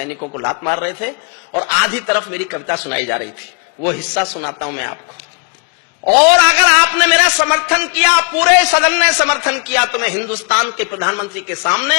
सैनिकों को लात मार रहे थे और आधी तरफ मेरी कविता सुनाई जा रही थी। वो हिस्सा सुनाता हूं मैं आपको। और अगर आपने मेरा समर्थन किया, पूरे सदन ने समर्थन किया, तो मैं हिंदुस्तान के प्रधानमंत्री के सामने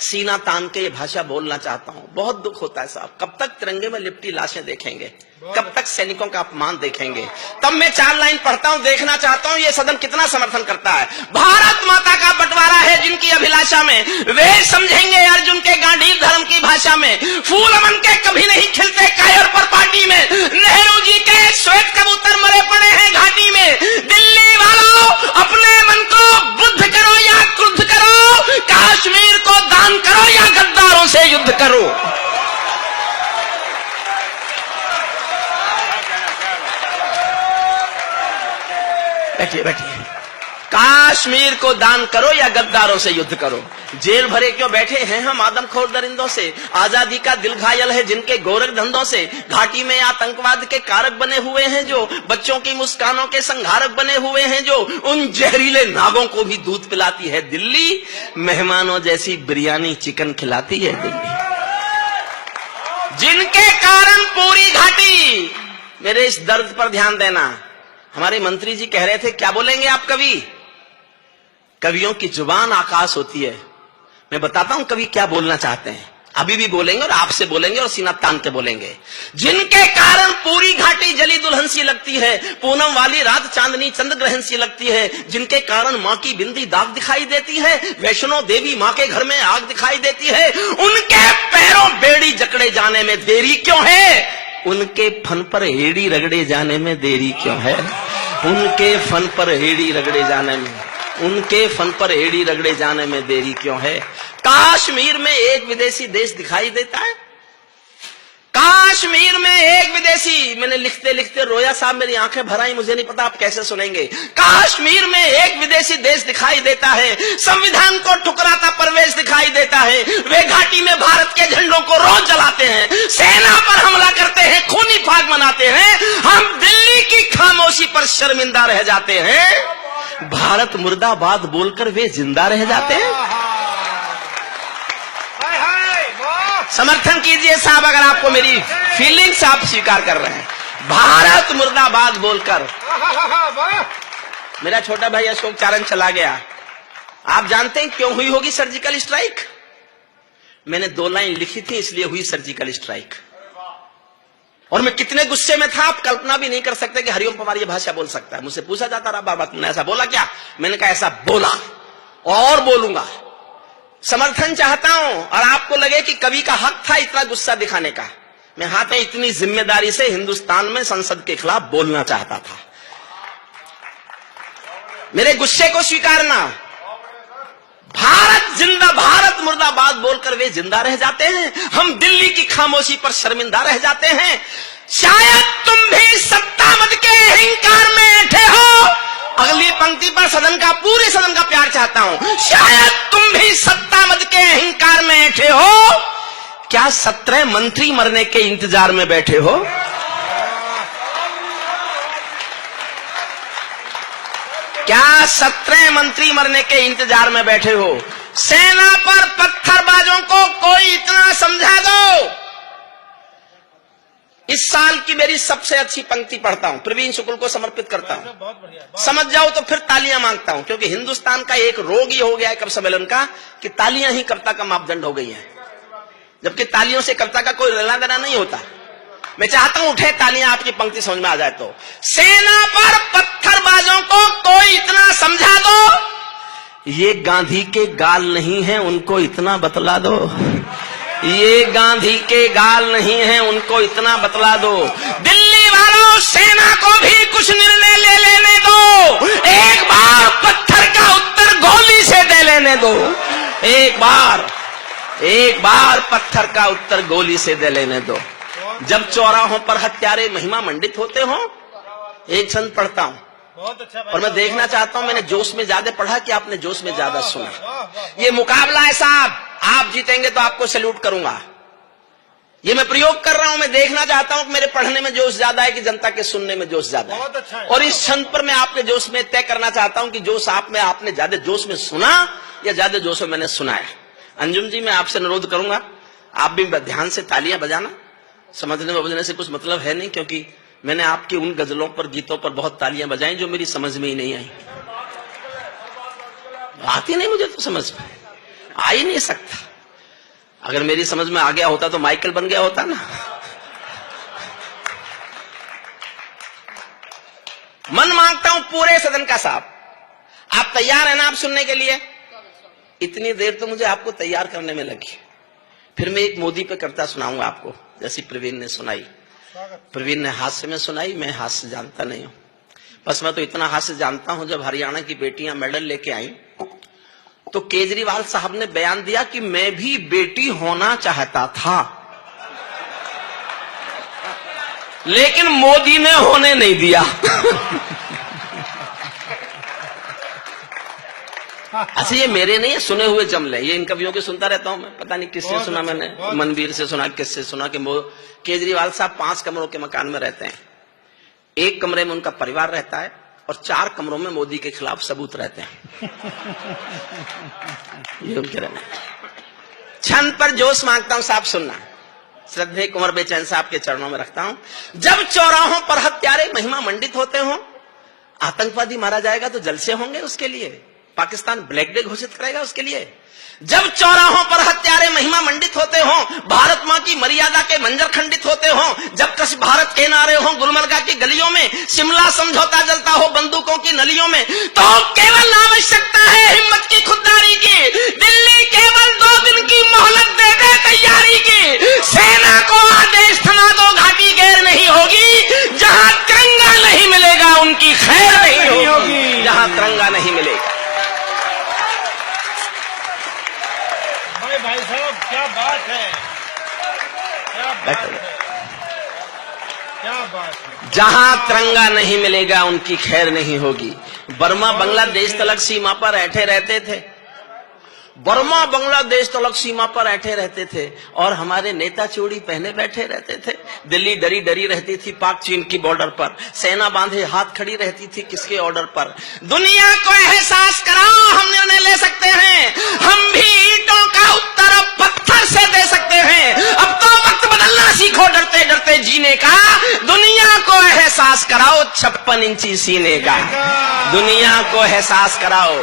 सीना तान के ये भाषा बोलना चाहता हूं। बहुत दुख होता है साहब, कब तक तिरंगे में लिपटी लाशें देखेंगे, कब तक सैनिकों का अपमान देखेंगे। तब मैं 4 लाइन पढ़ता हूं, देखना चाहता हूं ये सदन कितना समर्थन करता है। भारत माता का बंटवारा है जिनकी अभिलाषा में, वे समझेंगे अर्जुन के गांडीव धर्म की भाषा में। फूल अमन के कभी नहीं खिलते कायर पर पार्टी में, नेहरू जी के श्वेत कबूतर मरे पड़े हैं घाटी में। दिल्ली वालों, अपने मन को बुद्ध करो या क्रुद्ध करो, कश्मीर को दान करो या गद्दारों से युद्ध करो। बैठिए बैठिए। कश्मीर को दान करो या गद्दारों से युद्ध करो। जेल भरे क्यों बैठे हैं हम आदमखोर दरिंदों से, आजादी का दिल घायल है जिनके गोरख धंधों से। घाटी में आतंकवाद के कारक बने हुए हैं जो, बच्चों की मुस्कानों के संहारक बने हुए हैं जो, उन जहरीले नागों को भी दूध पिलाती है दिल्ली, मेहमानों जैसी बिरयानी चिकन खिलाती है दिल्ली। जिनके कारण पूरी घाटी, मेरे इस दर्द पर ध्यान देना। हमारे मंत्री जी कह रहे थे क्या बोलेंगे आप कवि, कवियों की जुबान आकाश होती है। मैं बताता हूं कवि क्या बोलना चाहते हैं, अभी भी बोलेंगे और आपसे बोलेंगे और सीना तान के बोलेंगे। जिनके कारण पूरी घाटी जली दुल्हन सी लगती है, पूनम वाली रात चांदनी चंद्र ग्रहण सी लगती है। जिनके कारण मां की बिंदी दाग दिखाई देती है, वैष्णो देवी मां के घर में आग दिखाई देती है। उनके पैरों बेड़ी जकड़े जाने में देरी क्यों है, उनके फन पर हेड़ी रगड़े जाने में देरी क्यों है। उनके फन पर हेड़ी रगड़े जाने में, उनके फन पर हेड़ी रगड़े जाने में देरी क्यों है। कश्मीर में एक विदेशी देश दिखाई देता है, कश्मीर में एक विदेशी। मैंने लिखते लिखते रोया साहब, मेरी आंखें भर आई, मुझे नहीं पता आप कैसे सुनेंगे। कश्मीर में एक विदेशी देश दिखाई देता है, संविधान को ठुकराता परवेश दिखाई देता है। वे घाटी में भारत के झंडों को रोज जलाते हैं, सेना पर हमला करते हैं, खूनी फाग मनाते हैं। हम दिल्ली की खामोशी पर शर्मिंदा रह जाते हैं, भारत मुर्दाबाद बोलकर वे जिंदा रह जाते हैं। समर्थन कीजिए साहब अगर आपको मेरी फीलिंग्स आप स्वीकार कर रहे हैं। भारत मुर्दाबाद बोलकर। मेरा छोटा भाई अशोक चारण चला गया, आप जानते हैं क्यों हुई होगी सर्जिकल स्ट्राइक? मैंने 2 लाइन लिखी थी इसलिए हुई सर्जिकल स्ट्राइक। और मैं कितने गुस्से में था आप कल्पना भी नहीं कर सकते कि हरिओम पवार ये भाषा बोल सकता है। मुझसे पूछा जाता रहा बाबा तुमने ऐसा बोला क्या, मैंने कहा ऐसा बोला और बोलूंगा। समर्थन चाहता हूं और आपको लगे कि कवि का हक था इतना गुस्सा दिखाने का। मैं हाथ में इतनी जिम्मेदारी से हिंदुस्तान में संसद के खिलाफ बोलना चाहता था। मेरे गुस्से को स्वीकारना। भारत जिंदा, भारत मुर्दाबाद बोलकर वे जिंदा रह जाते हैं, हम दिल्ली की खामोशी पर शर्मिंदा रह जाते हैं। शायद तुम भी सत्ता मद के अहंकार में ऐठे हो। अगली पंक्ति पर सदन का, पूरे सदन का प्यार चाहता हूं। शायद तुम भी सत्ता मद के अहंकार में ऐठे हो, क्या 17 मंत्री मरने के इंतजार में बैठे हो? क्या 17 मंत्री मरने के इंतजार में बैठे हो? सेना पर पत्थरबाजों को कोई इतना समझा दो। इस साल की मेरी सबसे अच्छी पंक्ति पढ़ता हूं, प्रवीण शुक्ल को समर्पित करता हूं। समझ जाओ तो फिर तालियां मांगता हूं, क्योंकि हिंदुस्तान का एक रोग ही हो गया है कवि सम्मेलन का कि तालियां ही कविता का मापदंड हो गई है, जबकि तालियों से कविता का कोई लेना देना नहीं होता। मैं चाहता हूं उठे तालियां, आपकी पंक्ति समझ में आ जाए तो। सेना पर पत्थरबाजों को कोई इतना समझा दो, ये गांधी के गाल नहीं है उनको इतना बतला दो। ये गांधी के गाल नहीं है उनको इतना बतला दो। दिल्ली वालों, सेना को भी कुछ निर्णय ले लेने दो। एक बार पत्थर का उत्तर गोली से दे लेने दो। एक बार पत्थर का उत्तर गोली से दे लेने दो। जब चौराहों पर हत्यारे महिमा मंडित होते हो, एक छंद पढ़ता हूं बहुत अच्छा। और मैं देखना चाहता हूं, मैंने जोश में ज्यादा पढ़ा कि आपने जोश में ज्यादा सुना। ये मुकाबला है साहब, आप जीतेंगे तो आपको सैल्यूट करूंगा। ये मैं प्रयोग कर रहा हूं, मैं देखना चाहता हूं कि मेरे पढ़ने में जोश ज्यादा है कि जनता के सुनने में जोश ज्यादा है। अच्छा है। और इस छंद पर मैं आपके जोश में तय करना चाहता हूं कि जोश आप में, आपने ज्यादा जोश में सुना या ज्यादा जोश में मैंने सुनाया। अंजुम जी, मैं आपसे अनुरोध करूंगा, आप भी ध्यान से तालियां बजाना, समझने बजने से कुछ मतलब है नहीं, क्योंकि मैंने आपकी उन गजलों पर, गीतों पर बहुत तालियां बजाई जो मेरी समझ में ही नहीं आई। आती नहीं मुझे, तो समझ में आ ही नहीं सकता। अगर मेरी समझ में आ गया होता तो माइकल बन गया होता ना। मन मांगता हूं पूरे सदन का साफ। आप तैयार हैं ना आप सुनने के लिए? इतनी देर तो मुझे आपको तैयार करने में लगी। फिर मैं एक मोदी पे कविता सुनाऊंगा आपको, जैसी प्रवीण ने सुनाई। प्रवीण ने हास्य में सुनाई, मैं हास्य जानता नहीं हूं। बस मैं तो इतना हास्य जानता हूं, जब हरियाणा की बेटियां मेडल लेके आई तो केजरीवाल साहब ने बयान दिया कि मैं भी बेटी होना चाहता था, लेकिन मोदी ने होने नहीं दिया। अच्छा, ये मेरे नहीं है, सुने हुए जमले, ये इन कवियों के सुनता रहता हूं मैं। पता नहीं किससे सुना मैंने, मनवीर से सुना, किससे सुना कि केजरीवाल साहब 5 कमरों के मकान में रहते हैं। एक कमरे में उनका परिवार रहता है और 4 कमरों में मोदी के खिलाफ सबूत रहते हैं। ये उनके रहने। छंद पर जोश मांगता हूं, साहब सुनना। श्रद्धेय कुंवर बेचैन साहब के चरणों में रखता हूं। जब चौराहों पर हत्यारे महिमा मंडित होते हों, आतंकवादी मारा जाएगा तो जलसे होंगे उसके लिए, पाकिस्तान ब्लैक डे घोषित करेगा उसके लिए। जब चौराहों पर हत्यारे महिमा मंडित होते हों, भारत मां की मर्यादा के मंजर खंडित होते हों, जब कश भारत के नारे हों गुलमर्गा की गलियों में, शिमला समझौता जलता हो बंदूकों की नलियों में, तो केवल आवश्यकता है हिम्मत की, खुददारी की। दिल्ली केवल 2 दिन की मोहलत दे दे तैयारी की। सेना को आदेश थमा दो, घाटी गैर नहीं होगी। जहां तिरंगा नहीं मिलेगा उनकी खैर नहीं होगी। जहां तिरंगा नहीं मिलेगा। भाई साहब क्या बात है, क्या बात है, क्या बात है। जहां तिरंगा नहीं मिलेगा उनकी खैर नहीं होगी। बर्मा बांग्लादेश तलक सीमा पर ऐठे रहते थे, बर्मा बांग्लादेश तलक सीमा पर ऐठे रहते थे, और हमारे नेता चूड़ी पहने बैठे रहते थे। दिल्ली डरी डरी रहती थी पाक चीन की बॉर्डर पर, सेना बांधे हाथ खड़ी रहती थी किसके ऑर्डर पर। दुनिया को एहसास कराओ, हम निर्णय ले सकते हैं, हम भी ईंटों का उत्तर अब पत्थर से दे सकते हैं। अब तो वक्त बदलना सीखो डरते डरते जीने का। दुनिया को एहसास कराओ 56 इंची सीने का। दुनिया को एहसास कराओ,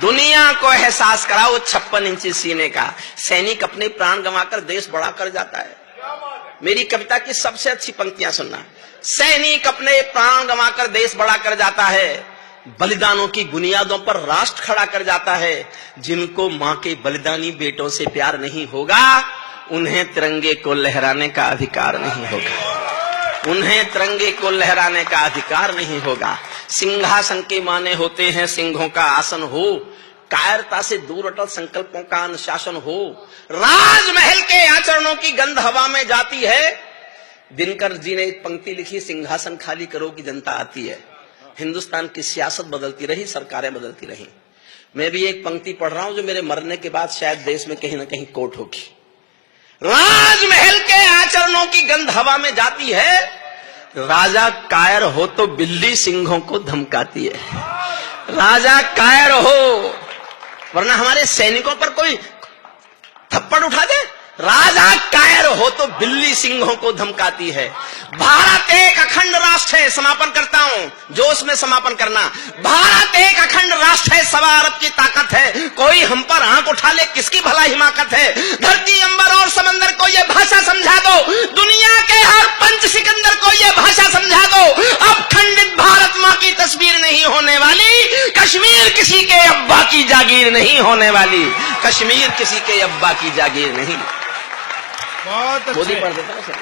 दुनिया को एहसास कराओ 56 इंची सीने का। सैनिक अपने प्राण गंवाकर देश बड़ा कर जाता है। मेरी कविता की सबसे अच्छी पंक्तियां सुनना। सैनिक अपने प्राण गंवाकर देश बड़ा कर जाता है, बलिदानों की बुनियादों पर राष्ट्र खड़ा कर जाता है। जिनको मां के बलिदानी बेटों से प्यार नहीं होगा, उन्हें तिरंगे को लहराने का अधिकार नहीं होगा। उन्हें तिरंगे को लहराने का अधिकार नहीं होगा। सिंहासन के माने होते हैं सिंहों का आसन हो, कायरता से दूर अटल संकल्पों का अनुशासन हो। राजमहल के आचरणों की गंध हवा में जाती है। दिनकर जी ने एक पंक्ति लिखी, सिंहासन खाली करो की जनता आती है। हिंदुस्तान की सियासत बदलती रही, सरकारें बदलती रही। मैं भी एक पंक्ति पढ़ रहा हूं जो मेरे मरने के बाद शायद देश में कहीं ना कहीं कोट होगी। राजमहल के आचरणों की गंध हवा में जाती है, राजा कायर हो तो बिल्ली सिंहों को धमकाती है। राजा कायर हो, वरना हमारे सैनिकों पर कोई थप्पड़ उठा दे। राजा कायर हो तो बिल्ली सिंहों को धमकाती है। भारत एक अखंड राष्ट्र है, समापन करता हूं, जोश में समापन करना। भारत एक अखंड राष्ट्र है, 1.25 अरब की ताकत है। कोई हम पर आंख उठा ले किसकी भला हिमाकत है। धरती अंबर और समंदर को ये भाषा समझा दो, दुनिया के हर पंच सिकंदर को ये भाषा समझा दो। अब खंडित भारत मां की तस्वीर नहीं होने वाली, कश्मीर किसी के अब्बा की जागीर नहीं होने वाली। कश्मीर किसी के अब्बा की जागीर नहीं। बहुत मोदी पढ़ देता है।